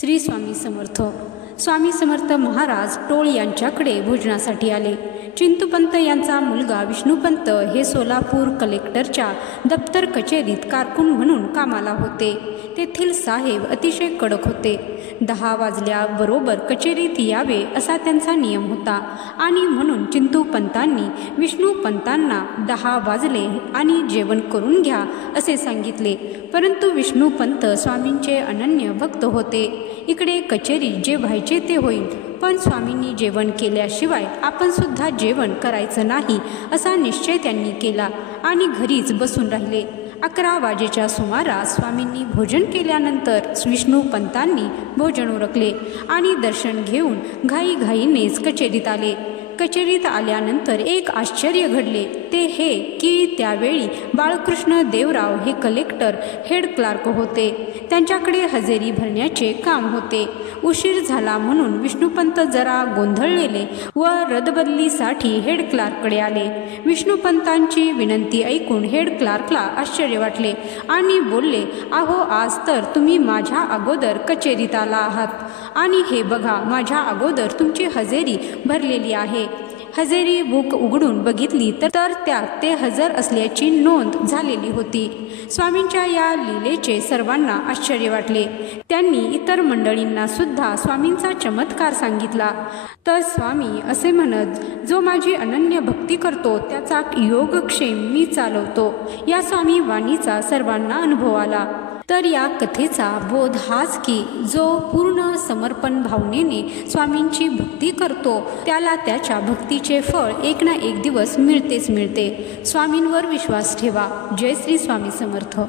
श्री स्वामी समर्थ. स्वामी समर्थ महाराज टोळ यांच्याकडे भोजनासाठी आले. चिंतूपंत यांचा मुलगा विष्णूपंत हे सोलापूर कलेक्टरच्या दप्तर कचेरीत कारकून म्हणून कामाला होते. तेथील साहेब अतिशय कडक होते. 10 वाजल्याबरोबर कचेरीत यावे असा त्यांचा नियम होता आणि म्हणून चिंतूपंतांनी विष्णूपंतांना 10 वाजले आणि जेवण करून घ्या असे सांगितले. परंतु विष्णूपंत स्वामींचे अनन्य भक्त होते. इकडे कचेरीत जे व्हायचे ते होईल, पण स्वामींनी जेवण केल्याशिवाय आपण सुद्धा जेवण करायचं नाही असा निश्चय त्यांनी केला आणि घरीच बसून राहिले. 11 वाजेच्या सुमारास स्वामींनी भोजन केल्यानंतर विष्णूपंतांनी भोजन उरकले आणि दर्शन घेऊन घाईघाईनेच कचेरीत आले. कचेरीत आल्यानंतर एक आश्चर्य घडले. ते हे की त्यावेळी बाळकृष्ण देवराव हे कलेक्टर हेड क्लार्क होते. त्यांच्याकडे हजेरी भरण्याचे काम होते. उशीर झाला म्हणून विष्णूपंत जरा गोंधळलेले व रदबदलीसाठी हेड क्लार्ककडे आले. विष्णूपंतांची विनंती ऐकून हेड क्लार्कला आश्चर्य वाटले आणि बोलले, अहो, आज तर तुम्ही माझ्या अगोदर कचेरीत आला आहात आणि हे बघा, माझ्या अगोदर तुमची हजेरी भरलेली आहे. हजेरी बुक उघडून बघितली तर त्यात ते हजर असल्याची नोंद झालेली होती. स्वामींच्या या लीलेचे सर्वांना आश्चर्य वाटले. त्यांनी इतर मंडळींना सुद्धा स्वामींचा चमत्कार सांगितला. तर स्वामी असे म्हणत, जो माझी अनन्य भक्ती करतो त्याचा योगक्षेम मी चालवतो. या स्वामी वाणीचा सर्वांना अनुभव आला. तर या कथेचा बोध हाच की जो पूर्ण समर्पण भावनेने स्वामींची भक्ती करतो त्याला त्याच्या भक्तीचे फळ एक ना एक दिवस मिळतेच मिळते. स्वामींवर विश्वास ठेवा. जय श्री स्वामी समर्थ.